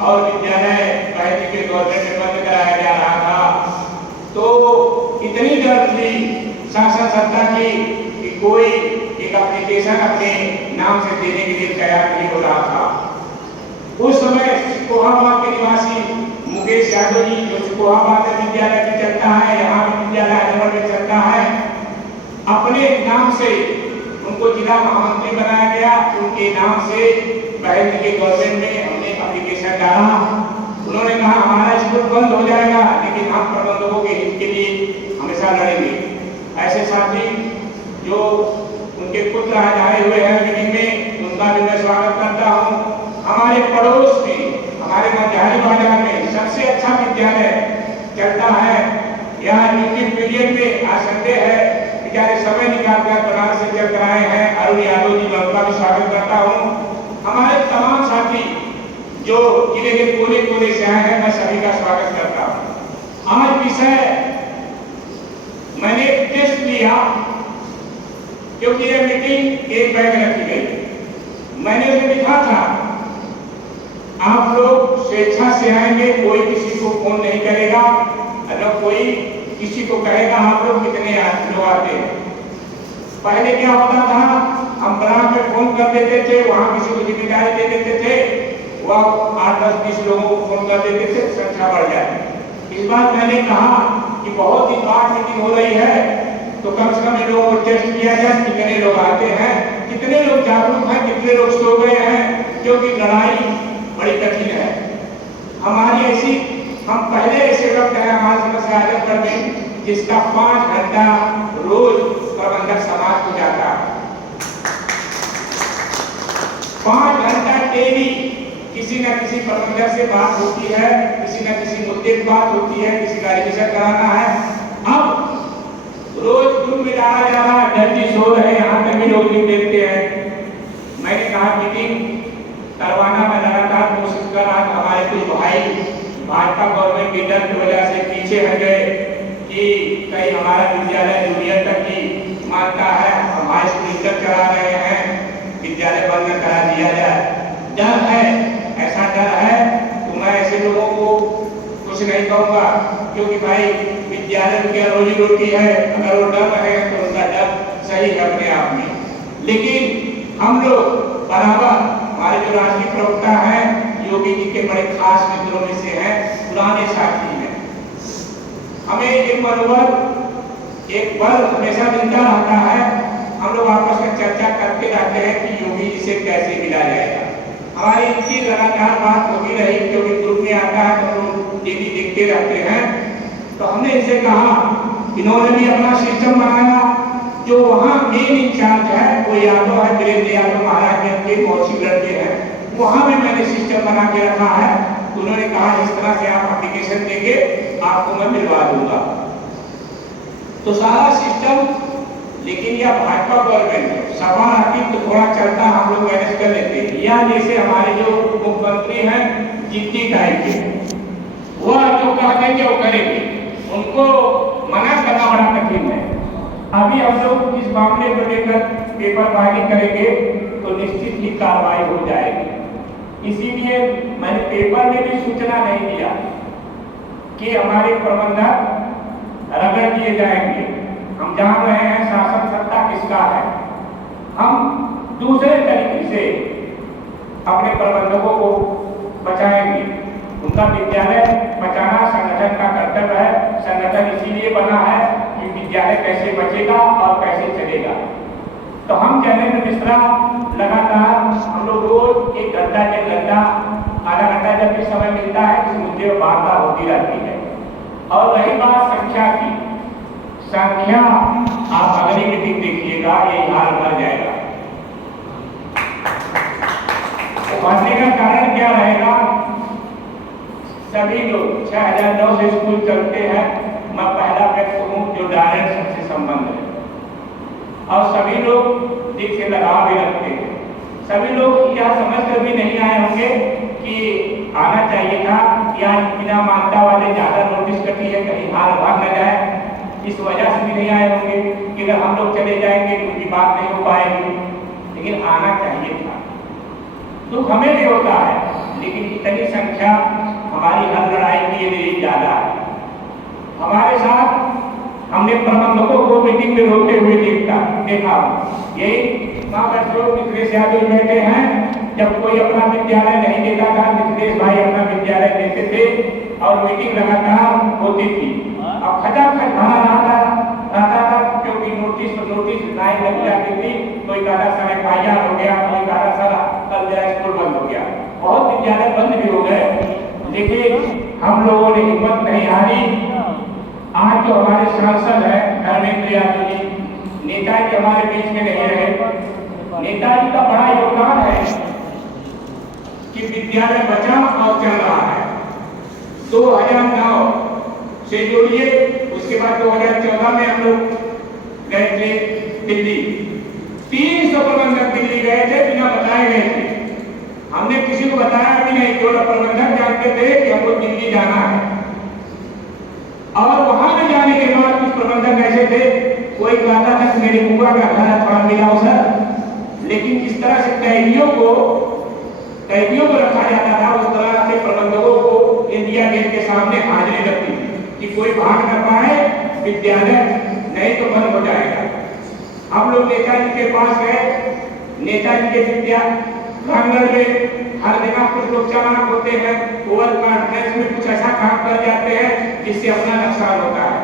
और विद्यालय पहले के गवर्नमेंट में बंद कराया जा रहा था, तो इतनी दर्द थी शासन सत्ता की कि कोई एक एप्लीकेशन अपने नाम से देने के लिए तैयार नहीं हो रहा था। उस समय सिकोहाबाद के निवासी मुकेश यादव जी, जो सिकोहाबाद विद्यालय में चलता है, यहाँ भी विद्यालय आजमगढ़ में चलता है, अपने नाम से उनको जिला महामंत्री बनाया गया। उनके नाम से पहले के गवर्नमेंट में हमने एप्लीकेशन डाला। उन्होंने कहा हमारा स्कूल बंद हो जाएगा, लेकिन हम प्रबंधकों के हित के लिए हमेशा लड़ेंगे। ऐसे साथी जो उनके पुत्र आज आए हुए हैं मीटिंग में, उनका भी मैं स्वागत करता हूँ। हमारे पड़ोस में, हमारे मझारी बाजार में सबसे अच्छा विद्यालय चलता है, यहाँ यूनिट पीरियड में आज संडे है, बेचारे समय निकालकर बनारस से चल कर आए हैं। अरुण यादव जी, मैं उनका भी स्वागत करता हूँ। हमारे तमाम साथी जो जिले के कोने कोने से आए हैं, मैं सभी का स्वागत करता हूँ। आज विषय मैंने टेस्ट लिया क्योंकि यह मीटिंग एक बैग रखी गई। मैंने उसे लिखा था आप लोग स्वेच्छा से आएंगे, कोई किसी को फोन नहीं करेगा, अगर कोई किसी को कहेगा आप लोग कितने लोग आते हैं। पहले क्या होता था, हम ब्लॉक में फोन कर देते थे, वहां किसी को जिम्मेदारी दे देते थे, वह 8, 10, 20 लोगों को फोन कर देते थे, संख्या बढ़ जाती। इस बार मैंने कहा कि बहुत ही बार मीटिंग हो रही है, तो कम से कम इन लोगों को टेस्ट किया जाए, कितने लोग आते हैं, कितने लोग जागरूक हैं, कितने लोग सो गए हैं, क्योंकि लड़ाई बड़ी कठिन है। हमारी ऐसी, हम पहले ऐसे वक्त है हमारे समस्या आजमगढ़ में जिसका 5 घंटा रोज प्रबंधक समाज को जाता है। 5 घंटा डेली किसी न किसी प्रबंधक से बात होती है, किसी न किसी मुद्दे की बात होती है, किसी का रिविजन कराना है। अब रोज ग्रुप में डाला जा रहा है, जल्दी सो रहे, यहाँ तक भी लोग लिख देते हैं। मैंने कहा मीटिंग करवाना मैं लगातार कोशिश कर रहा था। हमारे कुछ भाई भाजपा गवर्नमेंट की डर की वजह से पीछे हट गए कि कहीं हमारा विद्यालय जूनियर तक की मानता है, हम हाई स्कूल तक चला रहे हैं, विद्यालय बंद न करा दिया जाए। डर है, ऐसा डर है तो मैं ऐसे लोगों को कुछ नहीं कहूँगा, क्योंकि भाई विद्यालय की रोजी रोटी है, अगर वो डर है तो उनका डर सही है अपने आप में। लेकिन हम लोग बराबर, हमारे जो राष्ट्रीय प्रवक्ता हैं योगी जी के बड़े खास मित्रों में से हैं, पुराने साथी हैं, हमें एक मनोबल, एक बल हमेशा मिलता रहता है। हम लोग आपस में चर्चा करते रहते हैं कि योगी जी से कैसे मिला जाएगा। हमारी इनकी लगातार बात होती रही, क्योंकि ग्रुप में आता है तो लोग डेली देखते रहते हैं। तो हमने इनसे कहा, इन्होंने भी अपना सिस्टम बनाया। जो वहाँ मेन इंचार्ज है वो यादव है, वीरेंद्र यादव महाराज के मौसी लड़के हैं, वहाँ में मैंने सिस्टम बना के रखा है। उन्होंने कहा इस तरह से आप एप्लीकेशन देंगे, आपको मैं मिलवा दूंगा। तो सारा सिस्टम, लेकिन यह भाजपा गवर्नमेंट सभा आती तो थोड़ा चलता, हम लोग मैनेज कर लेते हैं। या जैसे हमारे जो मुख्यमंत्री हैं जितनी टाइप के, वह जो कह देंगे वो करेंगे, उनको मना करना बड़ा कठिन है। अभी हम लोग इस मामले को लेकर पेपरबाजी करेंगे तो निश्चित ही कार्रवाई हो जाएगी। इसीलिए मैंने पेपर में भी सूचना नहीं दिया कि हमारे प्रबंधक रगड़ दिए जाएंगे। हम जान रहे हैं शासन सत्ता किसका है। हम दूसरे तरीके से अपने प्रबंधकों को बचाएंगे। उनका विद्यालय बचाना संगठन का कर्तव्य है। संगठन इसीलिए बना है कि विद्यालय कैसे बचेगा और कैसे चलेगा। तो हम जैनेन्द्र मिश्रा लगातार, हम लोग रोज 1 घंटा, 1 घंटा, आधा घंटा जब भी समय मिलता है इस मुद्दे पर वार्ता होती रहती है। और रही बात संख्या की, संख्या आप अगली मीटिंग देखिएगा, यही हाल भर जाएगा। बढ़ने का कारण क्या रहेगा? सभी लोग 6009 से स्कूल चलते हैं। मैं पहला व्यक्ति हूँ जो डायरेक्ट सबसे संबंध है, और सभी लोग दिल से लगाव भी रखते हैं। सभी लोग यह समझ कर भी नहीं आए होंगे कि आना चाहिए था, या बिना मान्यता वाले ज्यादा नोटिस करती है, कहीं हाल भाग न जाए, इस वजह से भी नहीं आए होंगे कि अगर हम लोग चले जाएंगे तो उनकी बात नहीं हो पाएगी। लेकिन आना चाहिए था। दुख हमें भी होता है, लेकिन इतनी संख्या क्या हमारी हर लड़ाई की ये मेरी ज्यादा है। हमारे साथ हमने प्रबंधकों को मीटिंग में रोते हुए देखा। यही माँ बच्चों मिथिलेश यादव बैठे हैं, जब कोई अपना विद्यालय नहीं देता था, मिथिलेश भाई अपना विद्यालय देते थे और मीटिंग लगातार होती थी। अब खचाखच भरा रहता था, क्योंकि नोटिस लाइन लग जाती थी। कोई कहता सर FIR हो गया, कोई कहता सर कल मेरा स्कूल बंद हो गया। बहुत विद्यालय बंद भी हो गए, लेकिन हम लोगों ने हिम्मत नहीं हारी। आज जो हमारे सांसद है धर्मेंद्र यादव जी, नेताजी हमारे बीच में नहीं रहे। नेताजी का बड़ा योगदान है कि विद्यालय बचा और चल रहा है। 2009 से जोड़िए, उसके बाद 2014 में हम लोग गए थे दिल्ली। 300 प्रबंधक दिल्ली गए थे, बिना बताए गए थे। हमने किसी को बताया भी नहीं, केवल प्रबंधक जानते थे कि हमको दिल्ली जाना है। और वहां में जाने के बाद कुछ प्रबंधक ऐसे थे, कोई कहता था कि मेरी बुआ का घर थोड़ा मिलाओ सर, लेकिन जिस तरह से कैदियों को रखा जाता था, उस तरह से प्रबंधकों को इंडिया गेट के सामने हाजिरी लगती थी कि कोई भाग न पाए विद्यालय, नहीं तो बंद हो जाएगा। हम लोग नेताजी के पास गए। नेताजी के विद्या प्रांगण में हर जगह कुछ लोग चालाक होते हैं, ओवर कॉन्फिडेंस में कुछ ऐसा काम कर जाते हैं जिससे अपना नुकसान होता है।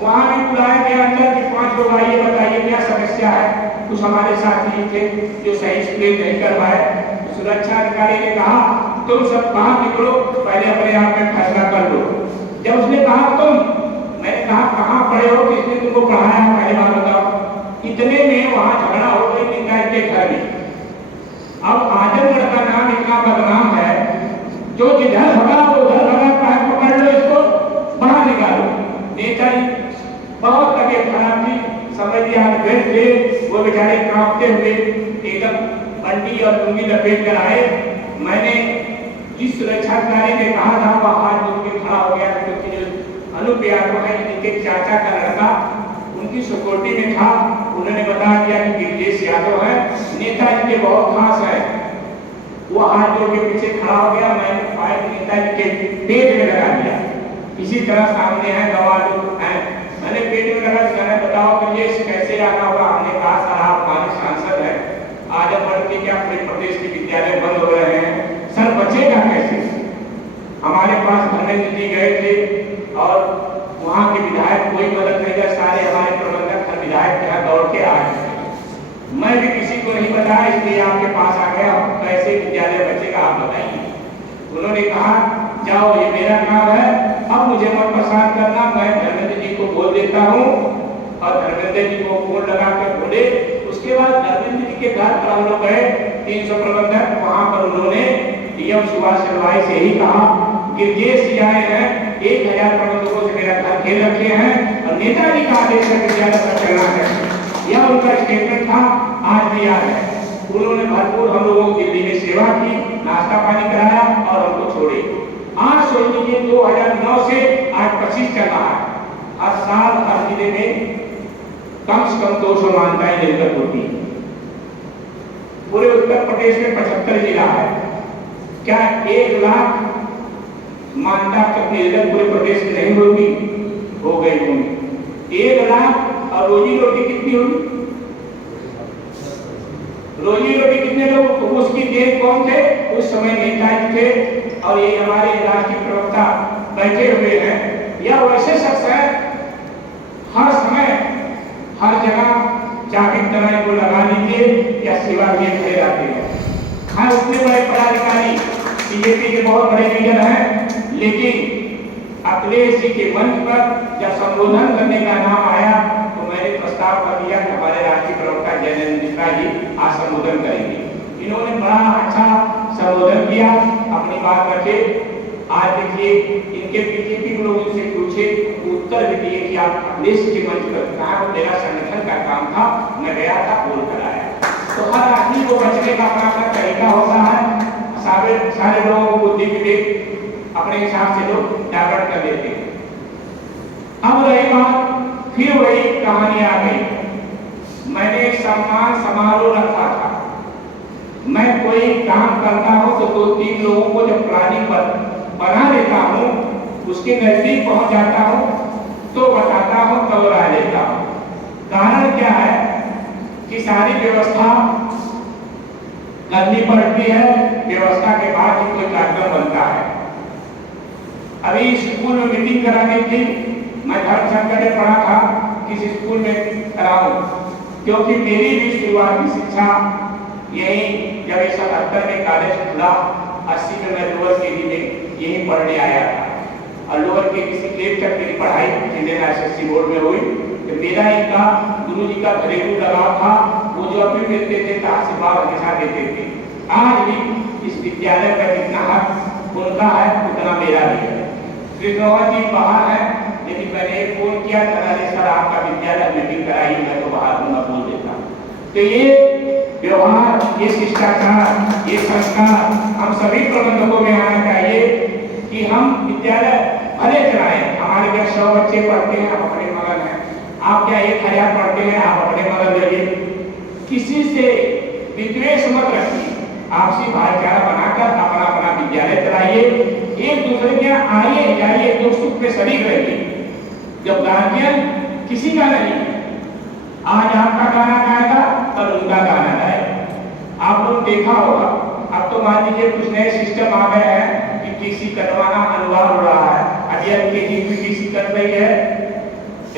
वहां भी बुलाया गया अंदर कि 5 लोग आइए, बताइए क्या समस्या है। कुछ हमारे साथी थे जो सही स्प्रे नहीं कर पाए। सुरक्षा अधिकारी ने कहा तुम सब बाहर निकलो, पहले अपने आप में फैसला कर लो। जब उसने कहा तुम, मैंने कहा कहाँ पढ़े हो, किसने तुमको पढ़ाया, पहले बात बताओ। इतने में वहां झगड़ा हो गई नेताजी के घर में। अब आजमगढ़ का नाम इतना बदनाम है, जो जिधर भगा वो उधर भगा, पकड़ लो इसको, बाहर निकालो। नेताजी बहुत तबीयत खराब थी, समझ लिया थे, वो बेचारे कांपते हुए एकदम बंडी और लुंगी लपेट कर आए। मैंने जिस सुरक्षाधिकारी ने कहा था वह हाथ जोड़ के खड़ा हो गया, क्योंकि जो अनूप यादव है इनके चाचा का लड़का उनकी सिक्योरिटी में था। उन्होंने बता दिया कि गिरिजेश यादव है, नेताजी के बहुत खास है। वो हाथ जोड़ के पीछे खड़ा हो गया। मैंने फाइल नेताजी के पेट में लगा दिया। इसी तरह सामने है गवाह लोग हैं, मैंने पेट में लगा दिया। बताओ गिरिजेश कैसे आना होगा। हमने कहा सर आप हमारे सांसद है, आजमगढ़ के क्या पूरे प्रदेश के विद्यालय बंद हो रहे हैं, सर बचेगा कैसे। हमारे पास धर्मेंद्र जी गए थे और वहाँ के विधायक कोई मदद नहीं कर, सारे हमारे प्रबंधक हर विधायक के यहाँ दौड़ के आए। मैं भी किसी को नहीं बताया, इसलिए आपके पास आ गया। कैसे विद्यालय बचेगा आप बताइए। उन्होंने कहा जाओ ये मेरा काम है, अब मुझे मत परेशान करना, मैं धर्मेंद्र जी को बोल देता हूँ। और धर्मेंद्र जी को फोन लगा के बोले। उसके बाद धर्मेंद्र जी के घर पर हम लोग गए, 300 प्रबंधक। वहां पर उन्होंने DM सुभाष चंद्र से ही कहा गिरजेश जी आए हैं, 1000 प्रबंधकों से मेरा घर घेर रखे हैं और नेताजी का आदेश है विद्यालय पर चलना है। यह उनका स्टेटमेंट था, आज भी याद है। उन्होंने भरपूर हम लोगों को दिल्ली में सेवा की, नाश्ता पानी कराया और हमको छोड़े। आज सोच लीजिए 2009 से आज 25 चल रहा है। हर साल हर जिले में कम से कम 200 मान्यताएं निर्गत होती है। पूरे उत्तर प्रदेश में 75 जिला है। क्या 1 लाख मान्यता तक निर्गत पूरे प्रदेश में नहीं होगी? हो गई होगी 1 लाख। और रोजी रोटी कितनी होगी? रोजी रोटी कितने लोग, तो उसकी देख कौन थे? उस समय नेताजी थे और ये हमारे राष्ट्रीय प्रवक्ता बैठे हुए हैं। यह वैसे शख्स है, हर समय हर जगह जाकिर तरह को लगा लीजिए या सेवा भी खड़े रहते हैं। हाँ, उतने बड़े पदाधिकारी बीजेपी के बहुत बड़े लीडर हैं, लेकिन अखिलेश जी के मंच पर जब संबोधन करने का नाम आया तो मैंने प्रस्ताव कर दिया कि हमारे राष्ट्रीय प्रवक्ता जयनंद मिश्रा जी आज संबोधन करेंगे। इन्होंने बड़ा अच्छा संबोधन किया, अपनी बात रखे। आज देखिए इनके बीजेपी लोग इनसे पूछे, उत्तर भी दिए कि आप अखिलेश के मंच पर कहा, मेरा संगठन का काम था, मैं गया था, बोल कर आया। तो हर आदमी को बचने का अपना तरीका होता है। सारे लोगों को बुद्धि विवेक अपने हिसाब से लोग डाइवर्ट कर देते हैं। अब रही बात, फिर वही कहानी आ गई। मैंने एक सम्मान समारोह रखा था। मैं कोई काम करता हूं तो 2-3 लोगों को जब प्लानिंग पर उसके नजदीक पहुंच जाता हूं तो बताता हूं, तो राय लेता हूं। कारण क्या है कि सारी व्यवस्था करनी पड़ती है, व्यवस्था के बाद ही कोई कार्यक्रम बनता है। अभी स्कूल में मीटिंग करानी थी, मैं धर्म संकट में पढ़ा था, किस स्कूल में कराऊं, क्योंकि मेरी भी शुरुआती शिक्षा यही जब 77 में कॉलेज खुला, 80 में मैं लोअर केजी में यही पढ़ने आया था और लोअर केजी से 8 तक मेरी पढ़ाई इंडियन एसएससी बोर्ड में हुई। तो मेरा इनका गुरु जी का घरेलू लगाव था, वो जो अभी मिलते थे आशीर्वाद हमेशा देते थे। आज भी इस विद्यालय का जितना हक उनका है उतना मेरा भी है। कृष्णोहर जी बाहर है, लेकिन मैंने एक फोन किया था, सर आपका विद्यालय मीटिंग कराई, मैं तो बाहर हूँ, बोल देता। तो ये व्यवहार, ये शिष्टाचार, ये संस्कार हम सभी प्रबंधकों में आना चाहिए कि हम विद्यालय भले चलाएं। हमारे क्या 100 बच्चे पढ़ते हैं, आप अपने मगन हैं, आप क्या 1000 पढ़ते हैं, आप अपने मगन रहिए। किसी से विद्वेष मत रखिए, आपसी भाईचारा बनाकर अपना अपना विद्यालय चलाइए। एक दूसरे के यहाँ आइए जाइए, दुख सुख में शरीक रहिए। जब गार्जियन किसी का नहीं, आज आपका गाना गाएगा कल उनका गाना गाएगा। आप लोग देखा होगा, अब तो मान लीजिए कुछ नए सिस्टम आ गए हैं कि टीसी कटवाना अनिवार्य हो रहा है। अभी एलकेजी भी टीसी कर रही है,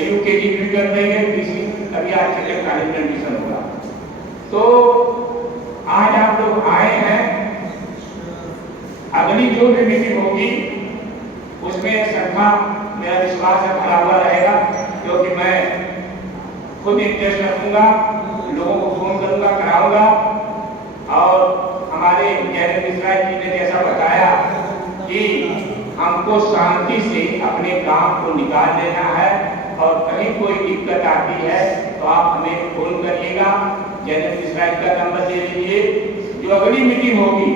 यूकेजी भी कर रही है टीसी, अभी आज चले कॉलेज में एडमिशन होगा। तो आज आप लोग आए हैं, अगली जो भी मीटिंग होगी उसमें संख्या मेरा विश्वास है भरा हुआ रहेगा, क्योंकि मैं खुद इंटरेस्ट रखूंगा, लोगों को फोन करूंगा, कराऊंगा। और हमारे जयदेव मिश्रा जी ने जैसा बताया कि हमको शांति से अपने काम को निकाल लेना है और कहीं कोई दिक्कत आती है तो आप हमें फोन करिएगा। जयदेव मिश्रा जी का नंबर दे लीजिए। जो अगली मीटिंग होगी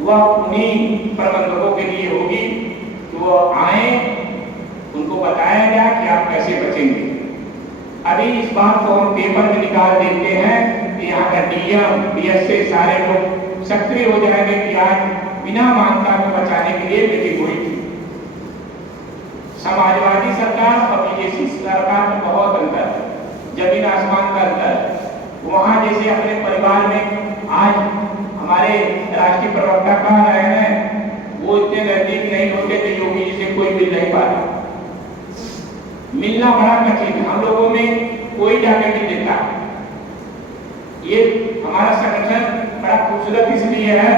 वह उन्हीं प्रबंधकों के लिए होगी कि वो आए, उनको बताया जाए कि आप कैसे बचेंगे। अभी इस बात को हम पेपर में निकाल देते हैं कि यहाँ का डीएम बीएसए सारे लोग सक्रिय हो जाएंगे कि आज बिना मान्यता को बचाने के लिए मीटिंग हुई थी। समाजवादी सरकार और बीजेपी सरकार में बहुत अंतर है, जमीन आसमान का अंतर है। वहां जैसे अपने परिवार में आज हमारे राष्ट्रीय प्रवक्ता कह रहे हैं, वो इतने नजदीक नहीं होते थे, योगी जी से कोई मिल नहीं पाता, मिलना बड़ा कठिन। हम लोगों में कोई जाके नहीं देता। ये हमारा संगठन बड़ा खूबसूरत इसलिए है,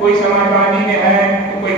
कोई समाजवादी में है, कोई